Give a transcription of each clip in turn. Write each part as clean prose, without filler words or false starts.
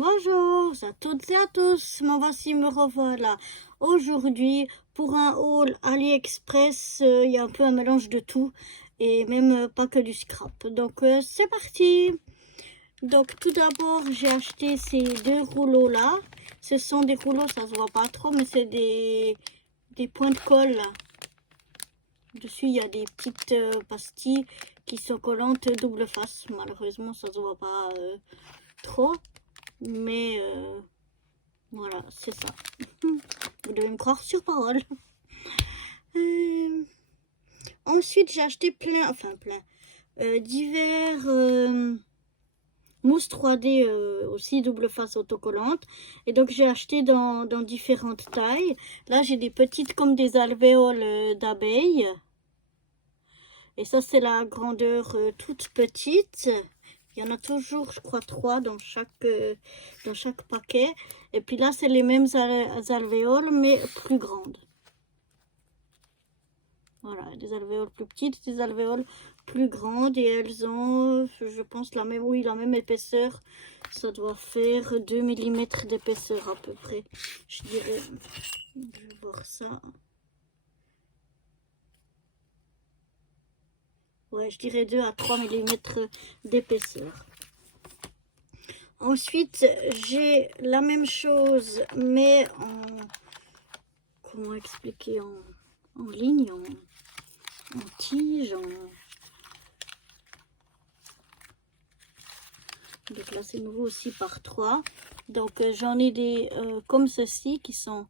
Bonjour à toutes et à tous, me voici, me revoilà aujourd'hui pour un haul AliExpress. Il y a un peu un mélange de tout et même pas que du scrap. Donc c'est parti. Donc tout d'abord j'ai acheté ces deux rouleaux là. Ce sont des rouleaux, ça se voit pas trop, mais c'est des points de colle là. Dessus il y a des petites pastilles qui sont collantes double face. Malheureusement ça se voit pas trop. Mais voilà, c'est ça. Vous devez me croire sur parole. Ensuite, j'ai acheté divers mousses 3D aussi double face autocollante. Et donc, j'ai acheté dans différentes tailles. Là, j'ai des petites comme des alvéoles d'abeilles. Et ça, c'est la grandeur toute petite. Il y en a toujours, je crois, 3 dans chaque paquet. Et puis là, c'est les mêmes alvéoles, mais plus grandes. Voilà, des alvéoles plus petites, des alvéoles plus grandes. Et elles ont, je pense, la même épaisseur. Ça doit faire 2 mm d'épaisseur à peu près. Je dirais, je vais voir ça. Ouais, je dirais 2 à 3 mm d'épaisseur. Ensuite, j'ai la même chose, mais en... Comment expliquer, en ligne, en tige, Donc là, c'est nouveau aussi par 3. Donc, j'en ai des comme ceci qui sont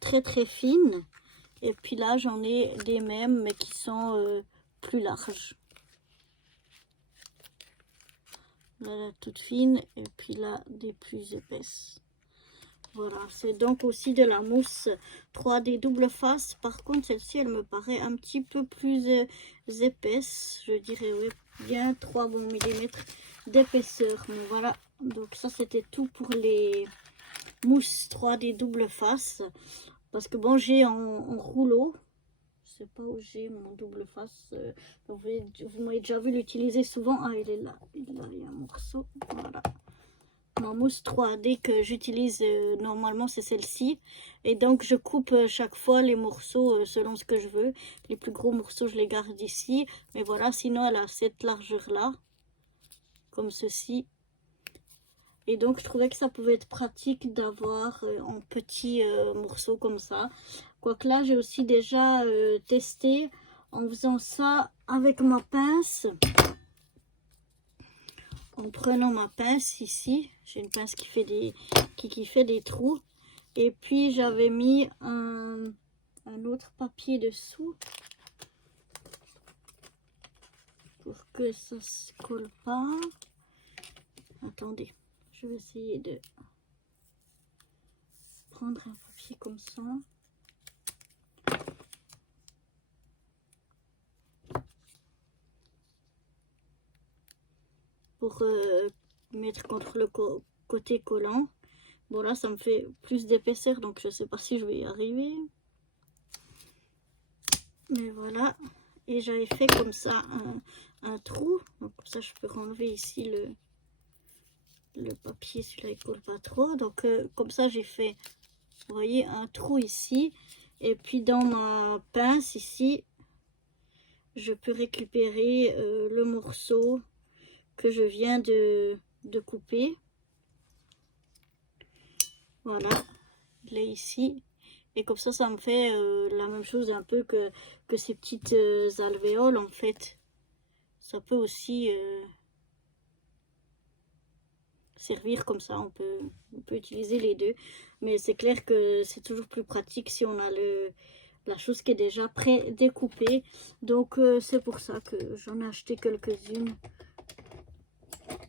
très très fines. Et puis là, j'en ai des mêmes, mais qui sont plus larges. Là, la toute fine, et puis là, des plus épaisses. Voilà, c'est donc aussi de la mousse 3D double face. Par contre, celle-ci, elle me paraît un petit peu plus épaisse. Je dirais, oui, bien 3 bons millimètres d'épaisseur. Mais voilà, donc ça, c'était tout pour les mousses 3D double face. Parce que bon, j'ai en rouleau. Je sais pas où j'ai mon double face. Vous m'avez déjà vu l'utiliser souvent. Ah, il est là. Il y a un morceau. Voilà. Ma mousse 3D que j'utilise normalement, c'est celle-ci. Et donc, je coupe chaque fois les morceaux selon ce que je veux. Les plus gros morceaux, je les garde ici. Mais voilà, sinon, elle a cette largeur-là. Comme ceci. Et donc, je trouvais que ça pouvait être pratique d'avoir en petits morceaux comme ça. Quoique là, j'ai aussi déjà testé en faisant ça avec ma pince. En prenant ma pince ici, j'ai une pince qui fait des trous. Et puis, j'avais mis un autre papier dessous. Pour que ça ne se colle pas. Attendez, je vais essayer de prendre un papier comme ça. Pour mettre contre le côté collant. Bon là, ça me fait plus d'épaisseur, donc je sais pas si je vais y arriver. Mais voilà. Et j'avais fait comme ça un trou. Donc comme ça, je peux renlever ici le papier. Celui-là, il colle pas trop. Donc comme ça, j'ai fait, vous voyez, un trou ici. Et puis dans ma pince ici, je peux récupérer le morceau que je viens de couper. Voilà, il est ici. Et comme ça me fait la même chose un peu que ces petites alvéoles en fait. Ça peut aussi servir comme ça. On peut utiliser les deux. Mais c'est clair que c'est toujours plus pratique si on a la chose qui est déjà pré-découpée. Donc c'est pour ça que j'en ai acheté quelques-unes.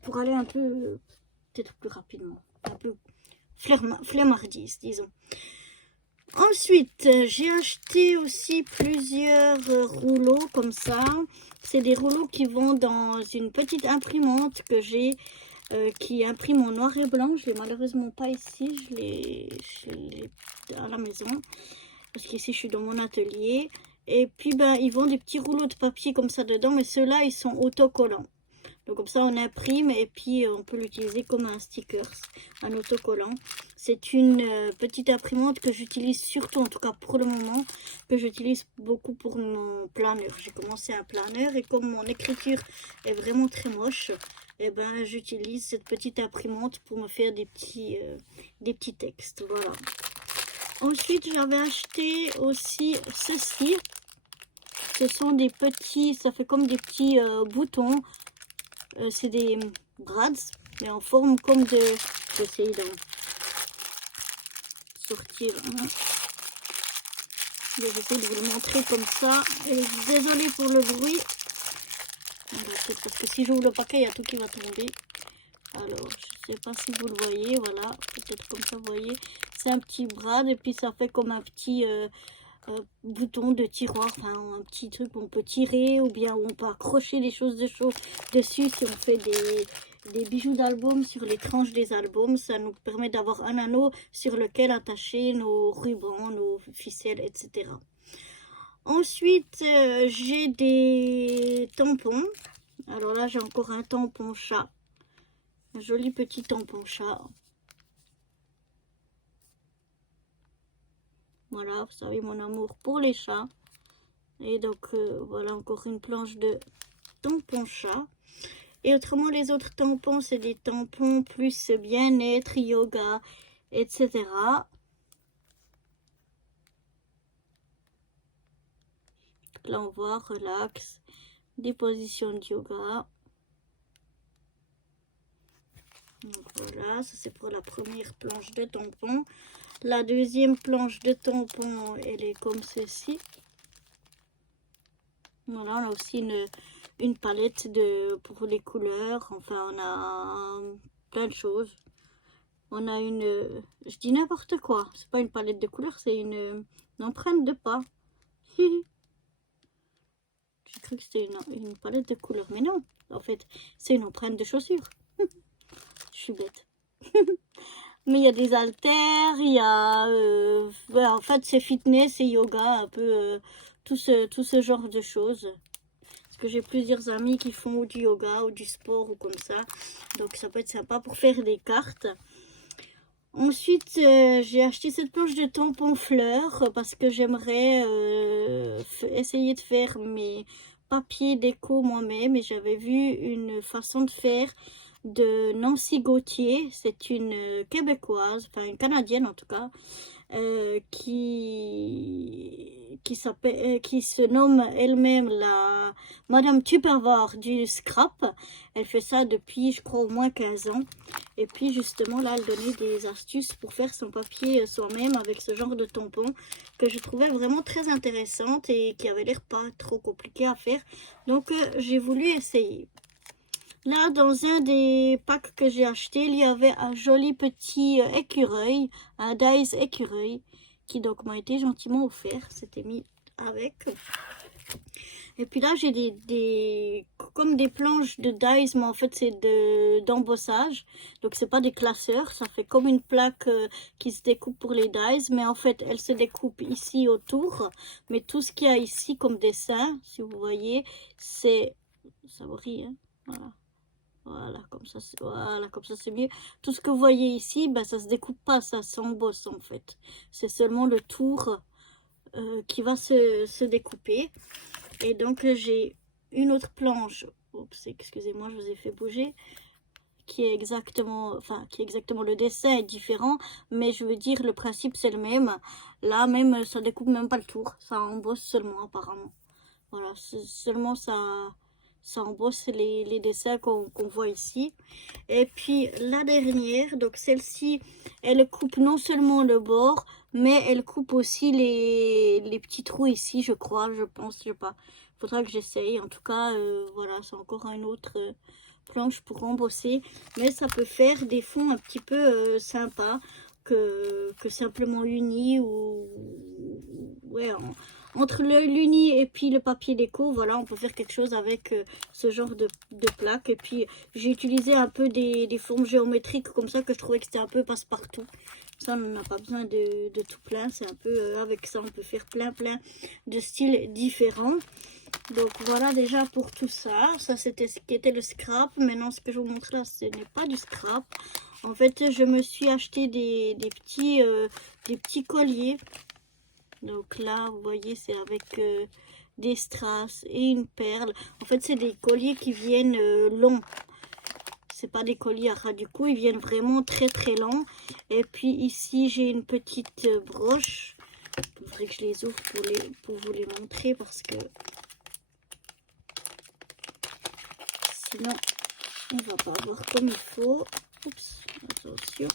Pour aller un peu, peut-être plus rapidement. Un peu flemmardise, disons. Ensuite, j'ai acheté aussi plusieurs rouleaux comme ça. C'est des rouleaux qui vont dans une petite imprimante que j'ai, qui imprime en noir et blanc. Je l'ai malheureusement pas ici, je l'ai à la maison. Parce qu'ici, je suis dans mon atelier. Et puis, ben, ils vendent des petits rouleaux de papier comme ça dedans, mais ceux-là, ils sont autocollants. Donc comme ça on imprime et puis on peut l'utiliser comme un sticker, un autocollant. C'est une petite imprimante que j'utilise surtout, en tout cas pour le moment, que j'utilise beaucoup pour mon planeur. J'ai commencé un planeur et comme mon écriture est vraiment très moche, et ben j'utilise cette petite imprimante pour me faire des petits textes. Voilà. Ensuite j'avais acheté aussi ceci. Ce sont des petits, ça fait comme des petits boutons. C'est des brads, mais en forme comme de... J'essaie d'en sortir un. J'essaie de vous le montrer comme ça. Et désolée pour le bruit. Voilà, parce que si j'ouvre le paquet, il y a tout qui va tomber. Alors, je sais pas si vous le voyez. Voilà, peut-être comme ça, vous voyez. C'est un petit brad et puis ça fait comme un petit... bouton de tiroir, enfin un petit truc où on peut tirer ou bien où on peut accrocher des choses dessus si on fait des bijoux d'album sur les tranches des albums. Ça nous permet d'avoir un anneau sur lequel attacher nos rubans, nos ficelles, etc. Ensuite j'ai des tampons. Alors là j'ai encore un tampon chat, un joli petit tampon chat. Voilà, vous savez mon amour pour les chats. Et donc voilà encore une planche de tampons chat. Et autrement les autres tampons c'est des tampons plus bien-être, yoga, etc. Là on voit relax, des positions de yoga. Donc voilà, ça c'est pour la première planche de tampons. La deuxième planche de tampons, elle est comme ceci. Voilà, on a aussi une palette pour les couleurs. Enfin, on a plein de choses. On a je dis n'importe quoi. C'est pas une palette de couleurs, c'est une empreinte de pas. J'ai cru que c'était une palette de couleurs, mais non. En fait, c'est une empreinte de chaussures. Je suis bête. Mais il y a des haltères, il y a... en fait, c'est fitness et yoga, un peu tout ce genre de choses. Parce que j'ai plusieurs amis qui font du yoga ou du sport ou comme ça. Donc ça peut être sympa pour faire des cartes. Ensuite, j'ai acheté cette planche de tampons fleurs parce que j'aimerais essayer de faire mes papiers déco moi-même. Et j'avais vu une façon de faire de Nancy Gauthier. C'est une québécoise, enfin une canadienne en tout cas, qui se nomme elle-même la Madame Tupperware du scrap. Elle fait ça depuis je crois au moins 15 ans. Et puis justement là elle donnait des astuces pour faire son papier soi-même avec ce genre de tampon que je trouvais vraiment très intéressante et qui avait l'air pas trop compliqué à faire. Donc j'ai voulu essayer. Là, dans un des packs que j'ai acheté, il y avait un joli petit écureuil, un dies écureuil, qui donc m'a été gentiment offert. C'était mis avec. Et puis là, j'ai comme des planches de dies, mais en fait, c'est d'embossage. Donc, c'est pas des classeurs. Ça fait comme une plaque qui se découpe pour les dies, mais en fait, elle se découpe ici autour. Mais tout ce qu'il y a ici comme dessin, si vous voyez, c'est... Ça brille, hein, voilà. Voilà, comme ça c'est mieux. Tout ce que vous voyez ici, ben, ça se découpe pas, ça s'embosse en fait. C'est seulement le tour qui va se découper. Et donc j'ai une autre planche. Oups, excusez-moi, je vous ai fait bouger. Qui est exactement le dessin est différent, mais je veux dire le principe c'est le même. Là même ça découpe même pas le tour, ça embosse seulement apparemment. Voilà, seulement ça embosse les dessins qu'on voit ici. Et puis la dernière, donc celle-ci, elle coupe non seulement le bord, mais elle coupe aussi les petits trous ici, je crois, je pense, je sais pas. Faudra que j'essaye. En tout cas, voilà, c'est encore une autre planche pour embosser. Mais ça peut faire des fonds un petit peu sympas que simplement unis ou... Ouais, entre l'uni et puis le papier déco, voilà, on peut faire quelque chose avec ce genre de plaque. Et puis j'ai utilisé un peu des formes géométriques comme ça que je trouvais que c'était un peu passe-partout. Ça, on n'a pas besoin de tout plein. C'est un peu, avec ça, on peut faire plein de styles différents. Donc voilà déjà pour tout ça. Ça, c'était ce qui était le scrap. Maintenant, ce que je vous montre là, ce n'est pas du scrap. En fait, je me suis acheté des petits colliers. Donc là, vous voyez, c'est avec des strass et une perle. En fait, c'est des colliers qui viennent longs. C'est pas des colliers à ras du cou, ils viennent vraiment très longs. Et puis ici, j'ai une petite broche. Il faudrait que je les ouvre pour vous les montrer parce que sinon, on va pas avoir comme il faut. Oups, attention.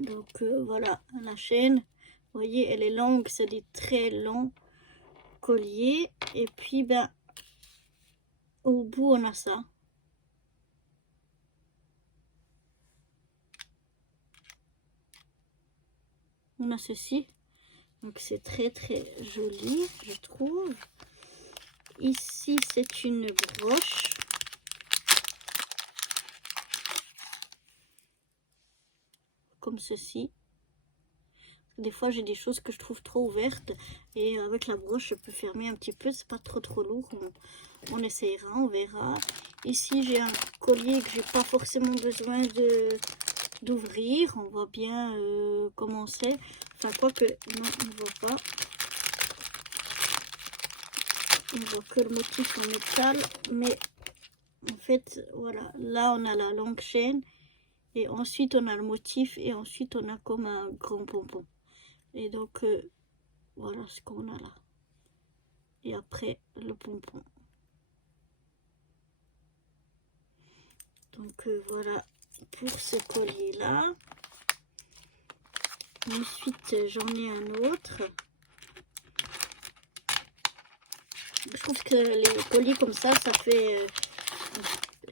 Donc voilà, la chaîne, vous voyez, elle est longue, c'est des très longs colliers. Et puis, ben, au bout, on a ça. On a ceci. Donc, c'est très joli, je trouve. Ici, c'est une broche. Comme ceci. Des fois, j'ai des choses que je trouve trop ouvertes. Et avec la broche, je peux fermer un petit peu. C'est pas trop lourd. On essaiera, on verra. Ici, j'ai un collier que j'ai pas forcément besoin d'ouvrir. On voit bien comment c'est. Enfin, quoique, non, on ne voit pas. On voit que le motif en métal. Mais en fait, voilà. Là, on a la longue chaîne. Et ensuite, on a le motif. Et ensuite, on a comme un grand pompon. Et donc, voilà ce qu'on a là. Et après, le pompon. Donc, voilà pour ce collier-là. Ensuite, j'en ai un autre. Je trouve que les colliers comme ça fait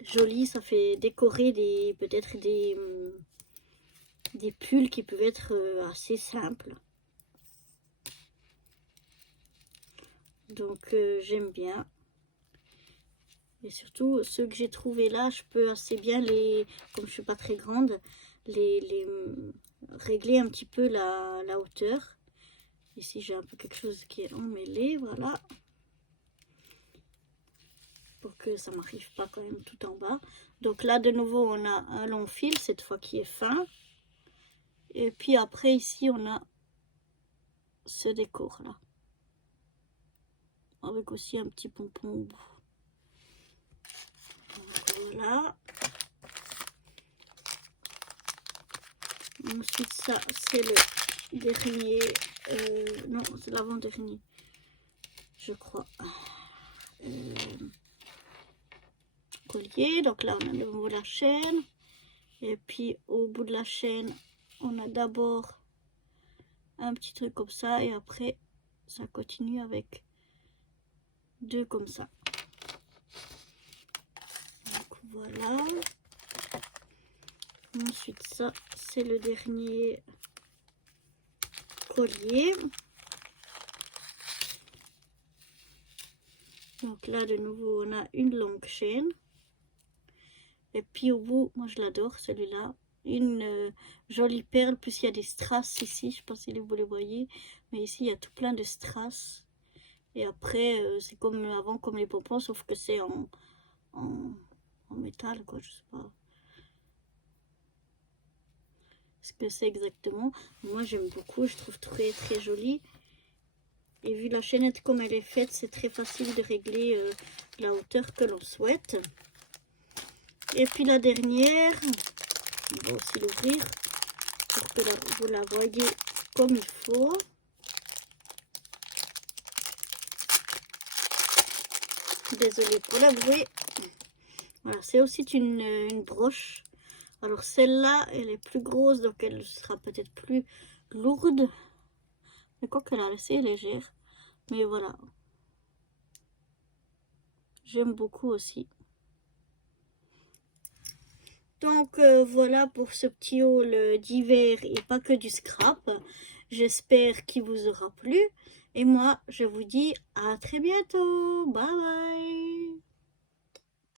joli. Ça fait décorer peut-être des pulls qui peuvent être assez simples. Donc, j'aime bien. Et surtout, ceux que j'ai trouvés là, je peux assez bien comme je suis pas très grande, régler un petit peu la hauteur. Ici, j'ai un peu quelque chose qui est emmêlé, voilà. Pour que ça m'arrive pas quand même tout en bas. Donc là, de nouveau, on a un long fil, cette fois qui est fin. Et puis après, ici, on a ce décor là. Avec aussi un petit pompon au bout. Donc, voilà. Ensuite, ça, c'est le dernier. Non, c'est l'avant-dernier. Je crois. Collier. Donc là, on a de nouveau la chaîne. Et puis, au bout de la chaîne, on a d'abord un petit truc comme ça. Et après, ça continue avec deux comme ça. Donc, voilà. Ensuite, ça, c'est le dernier collier. Donc là, de nouveau, on a une longue chaîne. Et puis au bout, moi je l'adore celui-là. Une jolie perle, plus il y a des strass ici. Je ne sais pas si vous les voyez. Mais ici, il y a tout plein de strass. Et après, c'est comme avant, comme les pompons, sauf que c'est en métal, quoi. Je sais pas ce que c'est exactement. Moi, j'aime beaucoup. Je trouve très joli. Et vu la chaînette comme elle est faite, c'est très facile de régler la hauteur que l'on souhaite. Et puis la dernière, on va aussi l'ouvrir pour que vous la voyez comme il faut. Désolée pour la bruit. Voilà, c'est aussi une broche. Alors celle-là, elle est plus grosse, donc elle sera peut-être plus lourde. Mais quoi qu'elle a assez légère. Mais voilà. J'aime beaucoup aussi. Donc voilà pour ce petit haul d'hiver et pas que du scrap. J'espère qu'il vous aura plu. Et moi, je vous dis à très bientôt. Bye bye.